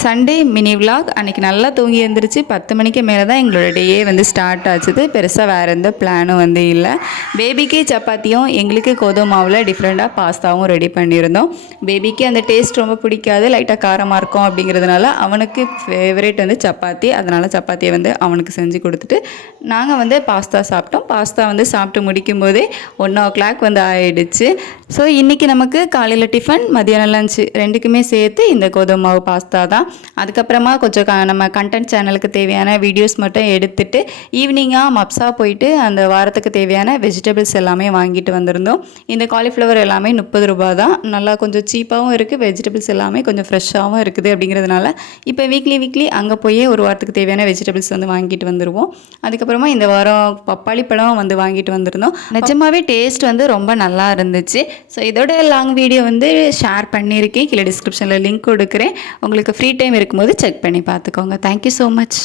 Sunday mini vlog. அன்றைக்கி நல்லா தூங்கி எழுந்திரிச்சு 10 மணிக்கு மேலே தான் எங்களோட டேயே ஸ்டார்ட் ஆச்சுது. பெருசாக வேறு எந்த பிளானும் இல்லை. பேபிக்கு சப்பாத்தியும் எங்களுக்கு கோதுமை மாவில் டிஃப்ரெண்ட்டாக பாஸ்தாவும் ரெடி பண்ணியிருந்தோம். பேபிக்கு அந்த டேஸ்ட் ரொம்ப பிடிக்காது, லைட்டாக காரமாக இருக்கும் அப்படிங்கிறதுனால அவனுக்கு ஃபேவரேட் சப்பாத்தி. அதனால் சப்பாத்தியை அவனுக்கு செஞ்சு கொடுத்துட்டு நாங்கள் பாஸ்தா சாப்பிட்டோம். பாஸ்தா சாப்பிட்டு முடிக்கும் போதே 1:00 ஆகிடுச்சு. ஸோ இன்றைக்கி நமக்கு காலையில் டிஃபன், மதியானம் லஞ்சு ரெண்டுக்குமே சேர்த்து இந்த கோதுமை மாவு பாஸ்தா தான். அதுக்கப்புறமா கொஞ்சம் நம்ம கண்டென்ட் சேனலுக்கு தேவையான வீடியோஸ் மட்டும் எடுத்துட்டு ஈவினிங்காக மப்ஸா போயிட்டு அந்த வாரத்துக்கு தேவையான வெஜிடபிள்ஸ் எல்லாமே வாங்கிட்டு வந்திருந்தோம். இந்த காலிஃப்ளவர் எல்லாமே 30 ரூபாய் தான். நல்லா கொஞ்சம் சீப்பாகவும் இருக்குது, வெஜிடபிள்ஸ் எல்லாமே கொஞ்சம் ஃப்ரெஷ்ஷாகவும் இருக்குது. அப்படிங்கிறதுனால இப்போ வீக்லி அங்கே போய் ஒரு வாரத்துக்கு தேவையான வெஜிடபிள்ஸ் வாங்கிட்டு வந்துடுவோம். அதுக்கப்புறமா இந்த வாரம் பப்பாளி பழம் வாங்கிட்டு வந்திருந்தோம். நிஜமாகவே டேஸ்ட் ரொம்ப நல்லா இருந்துச்சு. ஸோ இதோட லாங் வீடியோ ஷேர் பண்ணியிருக்கேன், கீழே டிஸ்கிரிப்ஷனில் லிங்க் கொடுக்குறேன். உங்களுக்கு ஃப்ரீ டைம் இருக்கும்போது செக் பண்ணி பார்த்துக்கோங்க. Thank you so much.